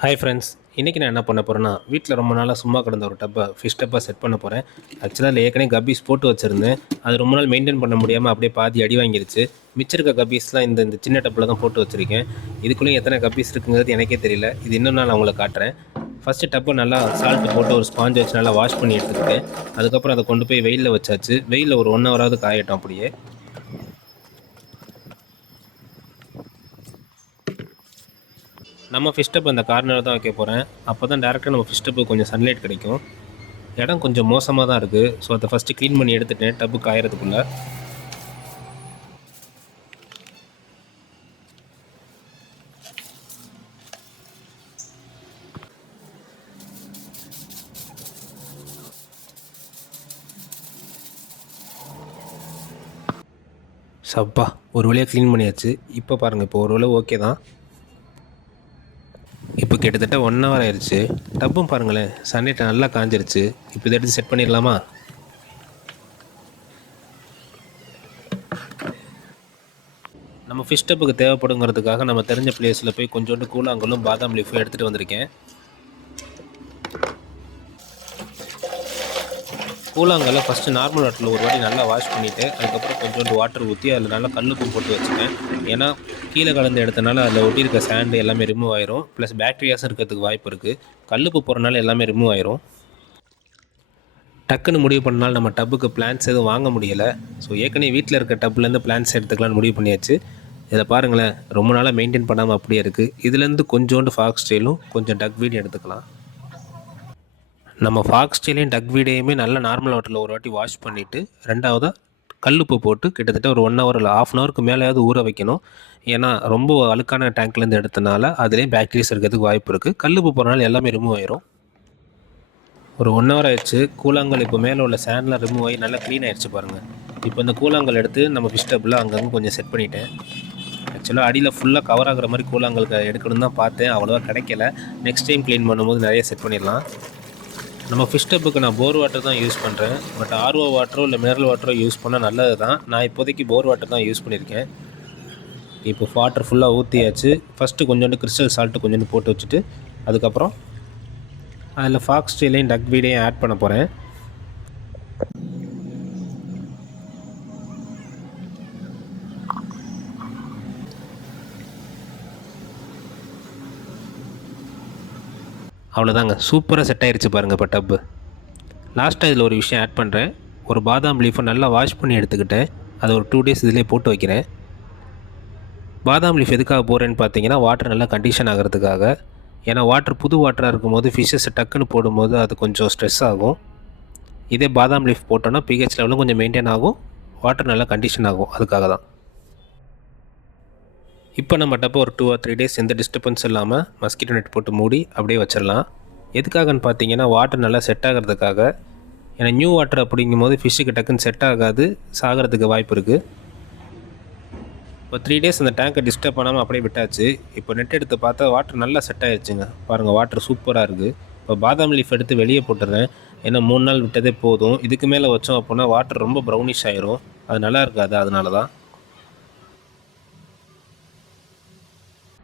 Hi friends. இன்றைக்கி நான் என்ன பண்ண போகிறேன்னா, வீட்டில் ரொம்ப நாளாக சும்மா கிடந்த ஒரு ஃபிஷ் டப்பை செட் பண்ண போகிறேன். ஆக்சுவலாக அதில் ஏற்கனவே கப்பீஸ் போட்டு வச்சுருந்தேன். அது ரொம்ப நாள் மெயின்டைன் பண்ண முடியாமல் அப்படியே பாதி அடி வாங்கிருச்சு. மிச்சம் இருக்க கப்பீஸ்லாம் இந்த இந்த சின்ன டப்பில் தான் போட்டு வச்சுருக்கேன். இதுக்குள்ளேயும் எத்தனை கப்பீஸ் இருக்குங்கிறது எனக்கே தெரியல. இது இன்னும் நான் உங்களுக்கு காட்டுறேன். ஃபஸ்ட்டு டப்பை நல்லா சால்ட்டு போட்டு ஒரு ஸ்பாஞ்ச் வச்சு நல்லா வாஷ் பண்ணி எடுத்துக்கிட்டேன். அதுக்கப்புறம் அதை கொண்டு போய் வெயிலில் வச்சாச்சு. வெயிலில் ஒரு 1 ஹவராவது காயட்டும் அப்படியே. நம்ம ஃபிஷ் டப் அந்த கார்னர் தான் வைக்க போகிறேன். அப்போ தான் டேரெக்டாக நம்ம ஃபிஷ் டப்புக்கு கொஞ்சம் சன்லைட் கிடைக்கும். இடம் கொஞ்சம் மோசமாக தான் இருக்குது. ஸோ அதை ஃபஸ்ட்டு க்ளீன் பண்ணி எடுத்துட்டேன் டப்பு காயறதுக்குள்ளே. சப்பா ஒரு வழியாக க்ளீன் பண்ணியாச்சு. இப்போ பாருங்கள், இப்போ ஒரு வேளை ஓகே தான். இப்போ கிட்டத்தட்ட 1 ஹவர் ஆயிடுச்சு. டப்பும் பாருங்களேன், சன்லைட்டை நல்லா காஞ்சிருச்சு. இப்போ இதை எடுத்து செட் பண்ணிடலாமா? நம்ம ஃபிஷ் டப்புக்கு தேவைப்படுங்கிறதுக்காக நம்ம தெரிஞ்ச பிளேஸில் போய் கொஞ்சோண்டு கூழாங்கல்லும் பாதாம் லீஃபும் எடுத்துகிட்டு வந்திருக்கேன். கூழாங்கல்லை ஃபஸ்ட்டு நார்மல் வாட்டரில் ஒரு வாட்டி நல்லா வாஷ் பண்ணிவிட்டு அதுக்கப்புறம் கொஞ்சோண்டு வாட்டர் ஊற்றி அதில் நல்லா கல்லுப்பும் போட்டு வச்சுட்டேன். ஏன்னா கீழே கலந்து எடுத்தனால அதில் ஒட்டியிருக்க சாண்டு எல்லாமே ரிமூவ் ஆயிரும். ப்ளஸ் பேக்டீரியாஸும் இருக்கிறதுக்கு வாய்ப்பு இருக்குது. கல்லுப்பு போகிறனால எல்லாமே ரிமூவ் ஆயிரும். டக்குன்னு முடிவு பண்ணால் நம்ம டப்புக்கு பிளான்ஸ் எதுவும் வாங்க முடியலை. ஸோ ஏற்கனவே வீட்டில் இருக்க டப்புலேருந்து பிளான்ஸ் எடுத்துக்கலான்னு முடிவு பண்ணியாச்சு. இதில் பாருங்களேன், ரொம்ப நாளாக மெயின்டைன் பண்ணாமல் அப்படியே இருக்குது. இதுலேருந்து கொஞ்சோண்டு ஃபாக்ஸ் டெயிலும் கொஞ்சம் டக் வீடு எடுத்துக்கலாம். நம்ம ஃபாக்ஸ் டெயிலையும் டக் வீடையுமே நல்லா நார்மல் வாட்டரில் ஒரு வாட்டி வாஷ் பண்ணிவிட்டு ரெண்டாவதாக கல்லுப்பு போட்டு கிட்டத்தட்ட ஒரு 1 ஹவர் இல்லை ½ அன் ஹவருக்கு மேலேயாவது ஊற வைக்கணும். ஏன்னா ரொம்ப அழுக்கான டேங்க்லேருந்து எடுத்தனால அதுலேயும் பேக்டீரியாஸ் இருக்கிறதுக்கு வாய்ப்பு இருக்குது. கல்லுப்பு போகிறனால எல்லாமே ரிமூவ் ஆயிரும். ஒரு 1 ஹவர் ஆயிடுச்சு. கூழாங்கல் இப்போ மேலே உள்ள சேண்ட்லாம் ரிமூவ் ஆகி நல்லா க்ளீன் ஆகிடுச்சு பாருங்கள். இப்போ இந்த கூழாங்கல் எடுத்து நம்ம ஃபிஷ் டப்பில் அங்கங்கே கொஞ்சம் செட் பண்ணிட்டேன். ஆக்சுவலாக அடியில் ஃபுல்லாக கவர் ஆகிற மாதிரி கூழாங்கல் எடுக்கணும்னு தான் பார்த்தேன். அவ்வளோவா கிடைக்கல. நெக்ஸ்ட் டைம் க்ளீன் பண்ணும்போது நிறைய செட் பண்ணிடலாம். நம்ம ஃபிஷ் டப்புக்கு நான் போர் வாட்டர் தான் யூஸ் பண்ணுறேன். பட் ஆர்ஓ வாட்டரோ இல்லை மினரல் வாட்டரோ யூஸ் பண்ணால் நல்லது தான். நான் இப்போதைக்கு போர் வாட்டர் தான் யூஸ் பண்ணியிருக்கேன். இப்போ வாட்டர் ஃபுல்லாக ஊற்றியாச்சு. ஃபஸ்ட்டு கொஞ்சோண்டு கிறிஸ்டல் சால்ட்டு கொஞ்சோண்டு போட்டு வச்சுட்டு அதுக்கப்புறம் அதில் ஃபாக்ஸ் டெயிலையும் டக் வீடையும் ஆட் பண்ண போகிறேன். அவ்வளோதாங்க, சூப்பராக செட் ஆகிடுச்சு பாருங்கள் இப்போ டப்பு. லாஸ்ட்டாக இதில் ஒரு விஷயம் ஆட் பண்ணுறேன். ஒரு பாதாம் லீஃபை நல்லா வாஷ் பண்ணி எடுத்துக்கிட்டேன். அதை ஒரு 2 டேஸ் இதிலே போட்டு வைக்கிறேன். பாதாம் லீஃப் எதுக்காக போடுறேன்னு பார்த்தீங்கன்னா, வாட்டர் நல்லா கண்டிஷன் ஆகிறதுக்காக. ஏன்னா வாட்டர் புது வாட்டராக இருக்கும்போது ஃபிஷ்ஷஸ் டக்குன்னு போடும்போது அது கொஞ்சம் ஸ்ட்ரெஸ் ஆகும். இதே பாதாம் லீஃப் போட்டோன்னா பிஹெச் லெவலும் கொஞ்சம் மெயின்டைன் ஆகும், வாட்டர் நல்லா கண்டிஷன் ஆகும். அதுக்காக தான். இப்போ நம்ம டப்பை ஒரு 2 or 3 டேஸ் எந்த டிஸ்டர்பன்ஸ் இல்லாமல் மஸ்கிட்டோ நெட் போட்டு மூடி அப்படியே வச்சிடலாம். எதுக்காகன்னு பார்த்தீங்கன்னா, வாட்டர் நல்லா செட் ஆகிறதுக்காக. ஏன்னா நியூ வாட்டர் அப்படிங்கும் போது ஃபிஷ்ஷுக்கு டக்குன்னு செட் ஆகாது, சாகிறதுக்கு வாய்ப்பு இருக்குது. இப்போ 3 டேஸ் அந்த டேங்கை டிஸ்டர்ப் பண்ணாமல் அப்படியே விட்டாச்சு. இப்போ நெட் எடுத்து பார்த்தா வாட்டர் நல்லா செட் ஆகிடுச்சுங்க. பாருங்கள், வாட்டர் சூப்பராக இருக்குது. இப்போ பாதாம் லீஃப் எடுத்து வெளியே போட்டுடுறேன். ஏன்னா 3 நாள் விட்டதே போதும். இதுக்கு மேலே வச்சோம் அப்படின்னா வாட்டர் ரொம்ப ப்ரௌனிஷ் ஆயிரும். அது நல்லா இருக்காது. அதனால தான்.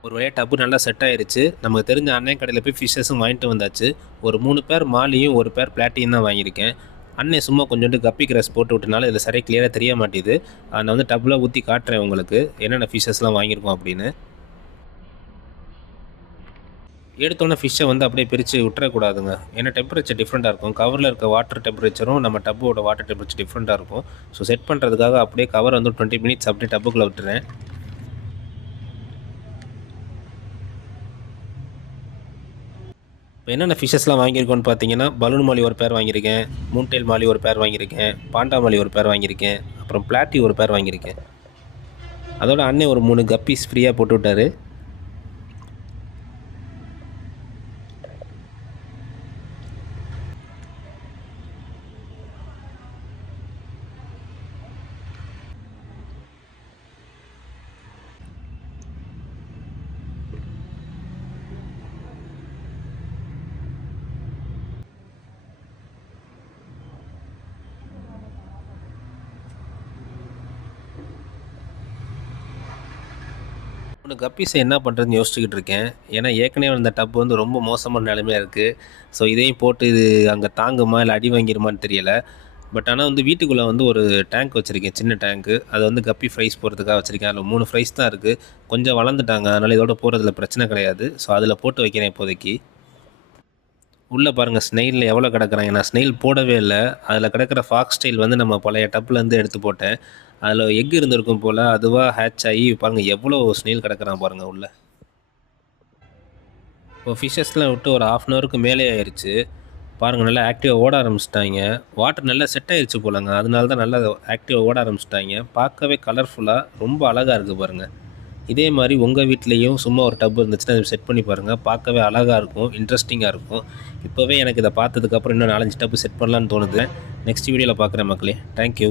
ஒரு வழியாக டப்பு நல்லா செட் ஆகிருச்சு. நமக்கு தெரிஞ்ச அண்ணன் கடையில் போய் ஃபிஷ்ஷஸும் வாங்கிட்டு வந்தாச்சு. ஒரு 3 பேர் மாலியும் 1 பேர் பிளாட்டியும் தான் வாங்கியிருக்கேன். அண்ணன் சும்மா கொஞ்சோண்டு கப்பி கிராஸ் போட்டு விட்டனால இதில் சரியாக கிளியராக தெரிய மாட்டேது. நான் வந்து டப்பில் ஊற்றி காட்டுறேன் உங்களுக்கு என்னென்ன ஃபிஷ்ஷஸ்லாம் வாங்கியிருக்கோம் அப்படின்னு. எடுத்தோன்னே ஃபிஷ்ஷை வந்து அப்படியே பிரித்து விட்டுறக்கூடாதுங்க. ஏன்னா டெம்பரேச்சர் டிஃப்ரெண்ட்டாக இருக்கும். கவரில் இருக்க வாட்டர் டெம்பரேச்சரும் நம்ம டப்போட வாட்டர் டெம்பரேச்சர் டிஃப்ரெண்ட்டாக இருக்கும். ஸோ செட் பண்ணுறதுக்காக அப்படியே கவர் வந்து 20 மினிட்ஸ் அப்படியே டப்புக்குள்ளே விட்டுறேன். இப்போ என்னென்ன ஃபிஷ்ஷஸ்லாம் வாங்கியிருக்கோன்னு பார்த்தீங்கன்னா, பலூன் மாலி 1 பேர் வாங்கியிருக்கேன், மூன்டெயில் மாலி 1 பேர் வாங்கியிருக்கேன், பாண்டா மாலி 1 பேர் வாங்கியிருக்கேன், அப்புறம் பிளாட்டி 1 பேர் வாங்கியிருக்கேன். அதோட அண்ணன் ஒரு 3 கப்பீஸ் ஃப்ரீயாக போட்டு விட்டார். ஒன்று கப்பீஸை என்ன பண்ணுறதுன்னு யோசிச்சுக்கிட்டு இருக்கேன். ஏன்னா ஏற்கனவே அந்த டப் வந்து ரொம்ப மோசமான நிலைமையா இருக்குது. ஸோ இதையும் போட்டு இது அங்கே தாங்குமா இல்லை அடி வாங்கிருமான்னு தெரியல. பட் ஆனால் வந்து வீட்டுக்குள்ளே வந்து ஒரு டேங்க் வச்சுருக்கேன், சின்ன டேங்க்கு. அது வந்து கப்பி ஃப்ரைஸ் போடுறதுக்காக வச்சுருக்கேன். அதில் 3 ஃப்ரைஸ் தான் இருக்குது. கொஞ்சம் வளர்ந்துட்டாங்க, அதனால் இதோட போடுறதுல பிரச்சனை கிடையாது. ஸோ அதில் போட்டு வைக்கிறேன் இப்போதைக்கு. உள்ளே பாருங்கள் ஸ்னெயிலில் எவ்வளோ கிடக்குறாங்க. நான் ஸ்னெயில் போடவே இல்லை. அதில் கிடக்கிற ஃபாக்ஸ் டெயில் வந்து நம்ம பழைய டப்லேருந்து எடுத்து போட்டேன். அதில் எக் இருந்திருக்கும் போல், அதுவாக ஹேட்ச் ஆகி பாருங்கள் எவ்வளோ ஸ்னெயில் கிடக்குறான் பாருங்கள் உள்ளே. இப்போ ஃபிஷ்ஷஸ்லாம் விட்டு ஒரு 1/2 அன் ஹவருக்கு மேலே ஆயிடுச்சு. பாருங்கள் நல்லா ஆக்டிவாக ஓட ஆரம்பிச்சிட்டாங்க. வாட்டர் நல்லா செட் ஆயிடுச்சு போலங்க. அதனால தான் நல்லா ஆக்டிவாக ஓட ஆரம்பிச்சிட்டாங்க. பார்க்கவே கலர்ஃபுல்லாக ரொம்ப அழகாக இருக்குது பாருங்கள். இதே மாதிரி உங்கள் வீட்லேயும் சும்மா ஒரு டப் இருந்துச்சுன்னா அதை செட் பண்ணி பாருங்கள். பார்க்கவே அழகாக இருக்கும், இன்ட்ரெஸ்டிங்காக இருக்கும். இப்போவே எனக்கு இதை பார்த்ததுக்கப்புறம் இன்னும் 4, 5 டப்பு செட் பண்ணலான்னு தோணுது. நெக்ஸ்ட் வீடியோவில் பார்க்குறேன் மக்களே. தேங்க்யூ.